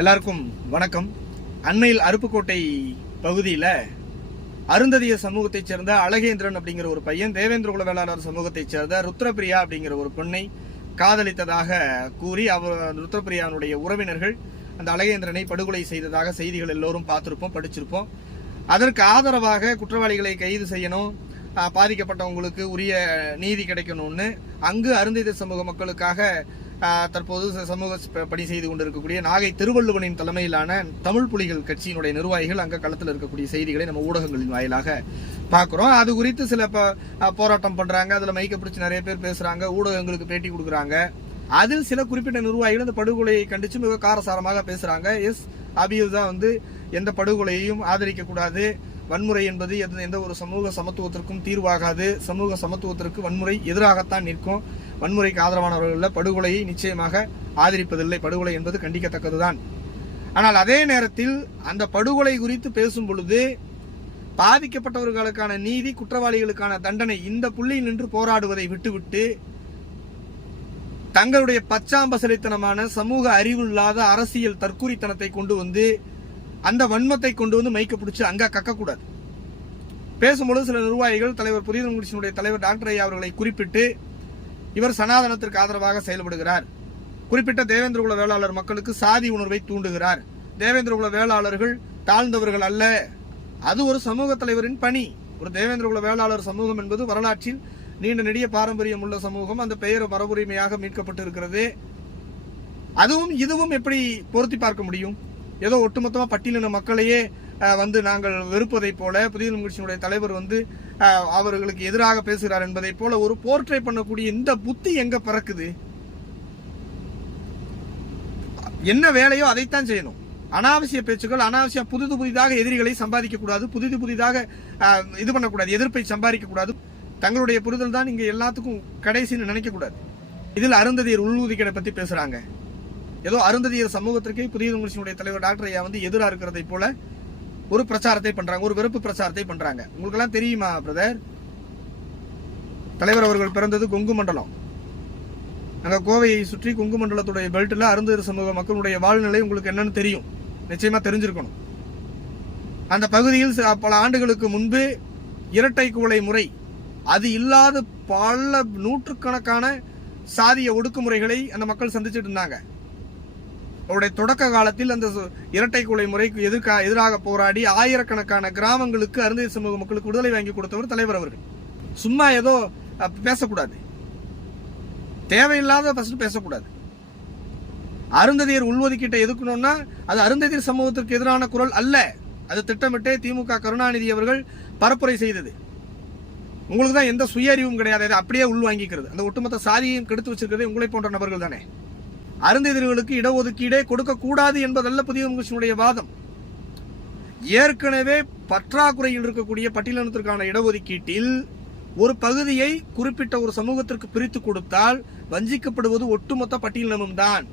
எல்லாருக்கும் வணக்கம். அண்மையில் அருப்புக்கோட்டை பகுதியில் அருந்ததிய சமூகத்தைச் சேர்ந்த அழகேந்திரன் அப்படிங்கிற ஒரு பையன் தேவேந்திர வேளாளர் சமூகத்தைச் சேர்ந்த ருத்ரபிரியா அப்படிங்கிற ஒரு பெண்ணை காதலித்ததாக கூறி அவர் ருத்ரபிரியானுடைய உறவினர்கள் அந்த அழகேந்திரனை படுகொலை செய்ததாக செய்திகள் எல்லோரும் பார்த்துருப்போம் படிச்சிருப்போம். அதற்கு ஆதரவாக குற்றவாளிகளை கைது செய்யணும் பாதிக்கப்பட்டவங்களுக்கு உரிய நீதி கிடைக்கணும்னு அங்கு அருந்ததிய சமூக மக்களுக்காக தற்போது சமூக பணி செய்து கொண்டிருக்கக்கூடிய நாகை திருவள்ளுவனின் தலைமையிலான தமிழ் புலிகள் கட்சியினுடைய நிர்வாகிகள் அங்க களத்தில் இருக்கக்கூடிய செய்திகளை நம்ம ஊடகங்களின் வாயிலாக பார்க்குறோம். அது குறித்து சில போராட்டம் பண்றாங்க. அதுல மைக்க பிடிச்சு நிறைய பேர் பேசுறாங்க. ஊடகங்களுக்கு பேட்டி கொடுக்குறாங்க. அதில் சில குறிப்பிட்ட நிர்வாகிகள் இந்த படுகொலையை கண்டிச்சு மிக காரசாரமாக பேசுறாங்க. எஸ் அபியூஸ் தான் வந்து எந்த படுகொலையையும் ஆதரிக்க கூடாது. வன்முறை என்பது எந்த ஒரு சமூக சமத்துவத்திற்கும் தீர்வாகாது. சமூக சமத்துவத்திற்கு வன்முறை எதிராகத்தான் நிற்கும். வன்முறைக்கு ஆதரவானவர்கள் படுகொலையை நிச்சயமாக ஆதரிப்பதில்லை. படுகொலை என்பது கண்டிக்கத்தக்கதுதான். ஆனால் அதே நேரத்தில் அந்த படுகொலை குறித்து பேசும் பொழுது பாதிக்கப்பட்டவர்களுக்கான நீதி குற்றவாளிகளுக்கான தண்டனை இந்த புள்ளியில் நின்று போராடுவதை விட்டுவிட்டு தங்களுடைய பச்சாம்பசலித்தனமான சமூக அறிவு இல்லாத அரசியல் தற்கூரித்தனத்தை கொண்டு வந்து அந்த வன்மத்தை கொண்டு வந்து மைக்க பிடிச்சி அங்கே கக்கக்கூடாது. பேசும்பொழுது சில நிர்வாகிகள் தலைவர் புதிய கட்சியினுடைய தலைவர் டாக்டர் ஐயா அவர்களை குறிப்பிட்டு இவர் சனாதனத்திற்கு ஆதரவாக செயல்படுகிறார். குறிப்பிட்ட தேவேந்திரகுல வேளாளர் மக்களுக்கு சாதி உணர்வை தூண்டுகிறார். தேவேந்திரகுல வேளாளர்கள் தாழ்ந்தவர்கள் அல்ல. அது ஒரு சமூக தலைவரின் பணி. ஒரு தேவேந்திரகுல வேளாளர் சமூகம் என்பது வரலாற்றில் நீண்ட நெடிய பாரம்பரியம் உள்ள சமூகம். அந்த பெயர் மரபுரிமையாக மீட்கப்பட்டு இருக்கிறது அதுவும் இதுவும் எப்படி பொருத்தி பார்க்க முடியும்? ஏதோ ஒட்டுமொத்தமா பட்டியலின மக்களையே வந்து நாங்கள் வெறுப்பதைப் போல புதிய முயற்சியினுடைய தலைவர் வந்து அவர்களுக்கு எதிராக பேசுகிறார் என்பதைப் போல ஒரு போர்ட்ரே பண்ணக்கூடிய இந்த புத்தி எங்க பிறக்குது? என்ன வேலையோ அதைத்தான் செய்யணும். அனாவசிய பேச்சுக்கள் அனாவசிய புதிது புதிதாக எதிரிகளை சம்பாதிக்க கூடாது புதிது புதிதாக இது பண்ணக்கூடாது எதிர்ப்பை சம்பாதிக்க கூடாது தங்களுடைய புரிதல் தான் இங்க எல்லாத்துக்கும் கடைசின்னு நினைக்க கூடாது இதில் அருந்ததியர் உள்ஒதுக்கீடை பத்தி பேசுறாங்க. ஏதோ அருந்ததியர் சமூகத்திற்கு புதிய கட்சியினுடைய தலைவர் டாக்டர் ஐயா வந்து எதிராக இருக்கிறதை போல ஒரு பிரச்சாரத்தை பண்றாங்க ஒரு வெறுப்பு பிரச்சாரத்தை பண்றாங்க. உங்களுக்கு எல்லாம் தெரியுமா பிரதர் தலைவர் அவர்கள் பிறந்தது கொங்கு மண்டலம். அங்க கோவையை சுற்றி கொங்கு மண்டலத்துடைய பெல்ட்ல அருந்ததியர் சமூக மக்களுடைய வாழ்நிலை உங்களுக்கு என்னன்னு தெரியும். நிச்சயமா தெரிஞ்சிருக்கணும். அந்த பகுதியில் பல ஆண்டுகளுக்கு முன்பு இரட்டை குவளை முறை அது இல்லாத பல நூற்றுக்கணக்கான சாதிய ஒடுக்குமுறைகளை அந்த மக்கள் சந்திச்சுட்டு இருந்தாங்க. அவருடைய தொடக்க காலத்தில் அந்த இரட்டை குலை முறைக்கு எதிர்கா எதிராக போராடி ஆயிரக்கணக்கான கிராமங்களுக்கு அருந்ததி சமூக மக்களுக்கு விடுதலை வாங்கி கொடுத்தவர் தலைவர் அவர்கள். சும்மா ஏதோ பேசக்கூடாது. தேவையில்லாத ஃபஸ்ட்டு பேசக்கூடாது. அருந்ததியர் உள்ஒதுக்கீட்டை எதுக்கணும்னா அது அருந்ததியர் சமூகத்திற்கு எதிரான குரல் அல்ல. அது திட்டமிட்டே திமுக கருணாநிதி அவர்கள் பரப்புரை செய்தது. உங்களுக்கு தான் எந்த சுய அறிவும் கிடையாது. அதை அப்படியே உள்வாங்கிக்கிறது. அந்த ஒட்டுமொத்த சாதியையும் கெடுத்து வச்சிருக்கிறதே உங்களை போன்ற நபர்கள் தானே. அருந்ததியர்களுக்கு இடஒதுக்கீடே கொடுக்க கூடாது என்பதல்ல புதிய கட்சியினுடைய வாதம். ஏற்கனவே பற்றாக்குறையில் இருக்கக்கூடிய பட்டியலினத்திற்கான இடஒதுக்கீட்டில் ஒரு பகுதியை குறிப்பிட்ட ஒரு சமூகத்திற்கு பிரித்து கொடுத்தால் வஞ்சிக்கப்படுவது ஒட்டுமொத்த பட்டியலினமும் தான்.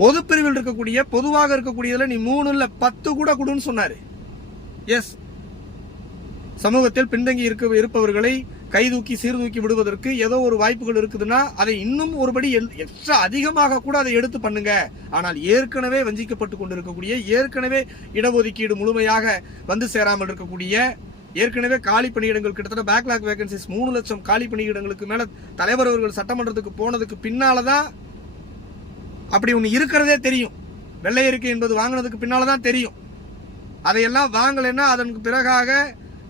பொது பிரிவில் இருக்கக்கூடிய பொதுவாக இருக்கக்கூடியதுல நீ மூணு இல்ல பத்து கூட கொடுன்னு சொன்னாரு. எஸ் சமூகத்தில் பின்தங்கி இருக்க இருப்பவர்களை கைதூக்கி சீர்தூக்கி விடுவதற்கு ஏதோ ஒரு வாய்ப்புகள் இருக்குதுன்னா அதை இன்னும் ஒருபடி எக்ஸ்ட்ரா அதிகமாக கூட அதை எடுத்து பண்ணுங்க. ஆனால் ஏற்கனவே வஞ்சிக்கப்பட்டு கொண்டிருக்கக்கூடிய ஏற்கனவே இடஒதுக்கீடு முழுமையாக வந்து சேராமல் இருக்கக்கூடிய ஏற்கனவே காலி பணியிடங்கள் கிட்டத்தட்ட பேக்லாக் வேகன்சிஸ் மூணு லட்சம் காலி பணியிடங்களுக்கு மேல தலைவர் அவர்கள் சட்டமன்றத்துக்கு போனதுக்கு பின்னாலதான் அப்படி ஒன்று இருக்கிறதே தெரியும். வெள்ளை இருக்கை என்பது வாங்கினதுக்கு பின்னால தான் தெரியும். அதையெல்லாம் வாங்கலைன்னா அதற்கு பிறகாக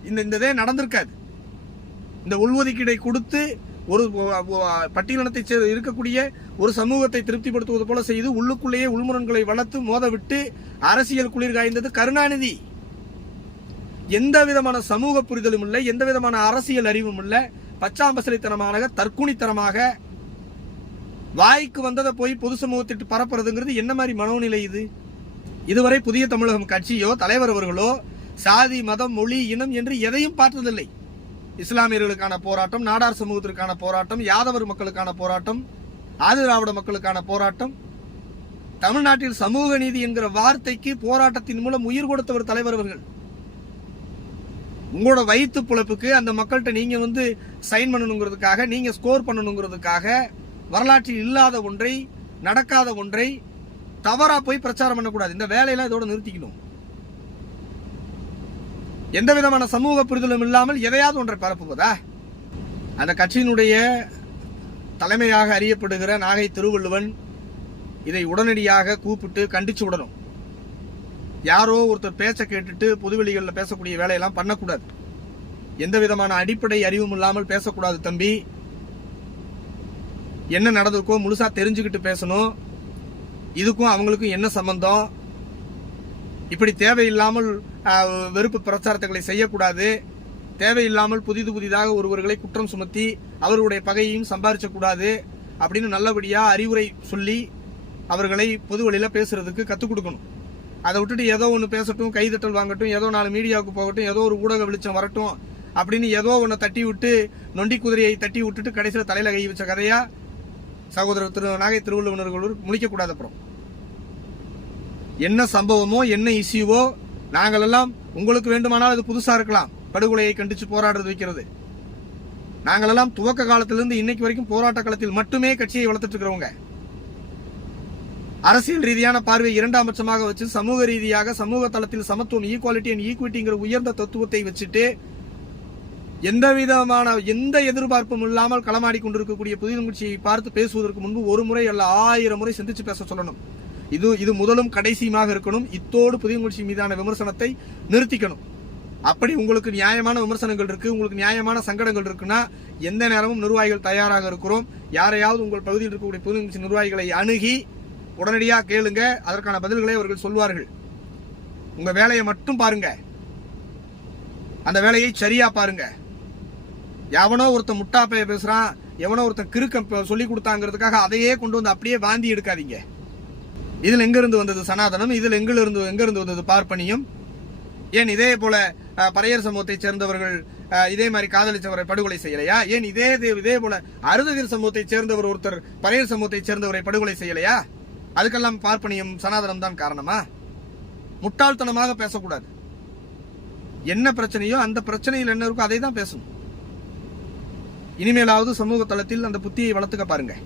இந்த இந்த இதே நடந்திருக்காது. இந்த உள்ஒதுக்கீடை கொடுத்து ஒரு பட்டியலினத்தை இருக்கக்கூடிய ஒரு சமூகத்தை திருப்திப்படுத்துவது போல செய்து உள்ளுக்குள்ளேயே உள்முரண்களை வளர்த்து மோதவிட்டு அரசியல் குளிர் காய்ந்தது கருணாநிதி. எந்த விதமான சமூக புரிதலும் இல்லை எந்த விதமான அரசியல் அறிவும் இல்லை. பச்சாம்பசலித்தனமாக தற்குணித்தனமாக வாய்க்கு வந்ததை போய் பொது சமூகத்திட்டு பரப்புறதுங்கிறது என்ன மாதிரி மனோநிலை இது? இதுவரை புதிய தமிழகம் கட்சியோ தலைவர் அவர்களோ சாதி மதம் மொழி இனம் என்று எதையும் பார்த்ததில்லை. இஸ்லாமியர்களுக்கான போராட்டம் நாடார் சமூகத்திற்கான போராட்டம் யாதவர் மக்களுக்கான போராட்டம் ஆதி திராவிட மக்களுக்கான போராட்டம். தமிழ்நாட்டில் சமூக நீதி என்கிற வார்த்தைக்கு போராட்டத்தின் மூலம் உயிர் கொடுத்தவர் தலைவர் அவர்கள். உங்களோட வயிற்று பிழைப்புக்கு அந்த மக்கள்கிட்ட நீங்க வந்து சைன் பண்ணணுங்கிறதுக்காக நீங்க ஸ்கோர் பண்ணணுங்கிறதுக்காக வரலாற்றில் இல்லாத ஒன்றை நடக்காத ஒன்றை தவறா போய் பிரச்சாரம் பண்ணக்கூடாது. இந்த வேலையெல்லாம் இதோட நிறுத்திக்கணும். எந்த விதமான சமூக புரிதலும் இல்லாமல் எதையாவது ஒன்றை பரப்புவதா? அந்த கட்சியினுடைய தலைமையாக அறியப்படுகிற நாகை திருவள்ளுவன் இதை உடனடியாக கூப்பிட்டு கண்டிச்சு விடணும். யாரோ ஒருத்தர் பேச்ச கேட்டுட்டு பொதுவெளிகளில் பேசக்கூடிய வேலையெல்லாம் பண்ணக்கூடாது. எந்த விதமான அடிப்படை அறிவும் இல்லாமல் பேசக்கூடாது தம்பி. என்ன நடந்திருக்கோ முழுசா தெரிஞ்சுக்கிட்டு பேசணும். இதுக்கும் அவங்களுக்கும் என்ன சம்பந்தம்? இப்படி தேவையில்லாமல் வெறுப்பு பிரச்சாரத்துகளை செய்யக்கூடாது. தேவையில்லாமல் புதிது புதிதாக ஒருவர்களை குற்றம் சுமத்தி அவர்களுடைய பகையையும் சம்பாதிச்சக்கூடாது அப்படின்னு நல்லபடியாக அறிவுரை சொல்லி அவர்களை பொது வழியில பேசுறதுக்கு கற்றுக் கொடுக்கணும். அதை விட்டுட்டு ஏதோ ஒன்று பேசட்டும் கைதட்டல் வாங்கட்டும் ஏதோ நாலு மீடியாவுக்கு போகட்டும் ஏதோ ஒரு ஊடக வெளிச்சம் வரட்டும் அப்படின்னு ஏதோ ஒன்று தட்டி விட்டு நொண்டி குதிரையை தட்டி விட்டுட்டு கடைசியில் தலையில கை வச்ச கதையாக சகோதரர் திரு நாகை திருவள்ளுவனர்களூர் முடிக்கக்கூடாது அப்புறம். என்ன சம்பவமோ என்ன இஷ்யூவோ நாங்கள் எல்லாம் உங்களுக்கு வேண்டுமானால் அது புதுசாக இருக்கலாம். படுகொலையை கண்டித்து போராடுறது வைக்கிறது. நாங்கள் எல்லாம் துவக்க காலத்திலிருந்து இன்னைக்கு வரைக்கும் போராட்ட களத்தில் மட்டுமே கட்சியை வளர்த்துட்டு இருக்கிறவங்க அரசியல் ரீதியான பார்வை இரண்டாம் பட்சமாக வச்சு சமூக ரீதியாக சமூக தளத்தில் சமத்துவம் ஈக்குவாலிட்டி அண்ட் ஈக்விட்டிங்கிற உயர்ந்த தத்துவத்தை வச்சுட்டு எந்த விதமான எந்த எதிர்பார்ப்பும் இல்லாமல் களமாடி கொண்டிருக்கக்கூடிய புதிய கட்சியை பார்த்து பேசுவதற்கு முன்பு ஒரு முறை அல்ல ஆயிரம் முறை சிந்திச்சு பேச சொல்லணும். இது இது முதலும் கடைசியுமாக இருக்கணும். இத்தோடு புதியங்குறிச்சி மீதான விமர்சனத்தை நிறுத்திக்கணும். அப்படி உங்களுக்கு நியாயமான விமர்சனங்கள் இருக்கு உங்களுக்கு நியாயமான சங்கடங்கள் இருக்குன்னா எந்த நேரமும் நிர்வாகிகள் தயாராக இருக்கிறோம். யாரையாவது உங்கள் பகுதியில் இருக்கக்கூடிய புதிய நிர்வாகிகளை அணுகி உடனடியாக கேளுங்க. அதற்கான பதில்களை அவர்கள் சொல்வார்கள். உங்க வேலையை மட்டும் பாருங்க. அந்த வேலையை சரியா பாருங்க. எவனோ ஒருத்தன் முட்டாப்பைய பேசுகிறான் பேசுறான் எவனோ ஒருத்தன் கிறுக்க சொல்லி கொடுத்தாங்கிறதுக்காக அதையே கொண்டு வந்து அப்படியே வாந்தி எடுக்காதீங்க. இதில் எங்கிருந்து வந்தது சனாதனம்? இதில் எங்கிலிருந்து எங்கிருந்து வந்தது பார்ப்பனியம்? ஏன் இதே போல பரையர் சமூகத்தைச் சேர்ந்தவர்கள் இதே மாதிரி காதலிச்சவரை படுகொலை செய்யலையா? ஏன் இதே இதே- போல அருதகிர் சமூகத்தைச் சேர்ந்தவர் ஒருத்தர் பரையர் சமூகத்தைச் சேர்ந்தவரை படுகொலை செய்யலையா? அதுக்கெல்லாம் பார்ப்பனியம் சனாதனம் தான் காரணமா? முட்டாள்தனமாக பேசக்கூடாது. என்ன பிரச்சனையோ அந்த பிரச்சனையில் என்ன இருக்கோ அதை தான் பேசணும். இனிமேலாவது சமூக தளத்தில் அந்த புத்தியை வளர்த்துக்க பாருங்க.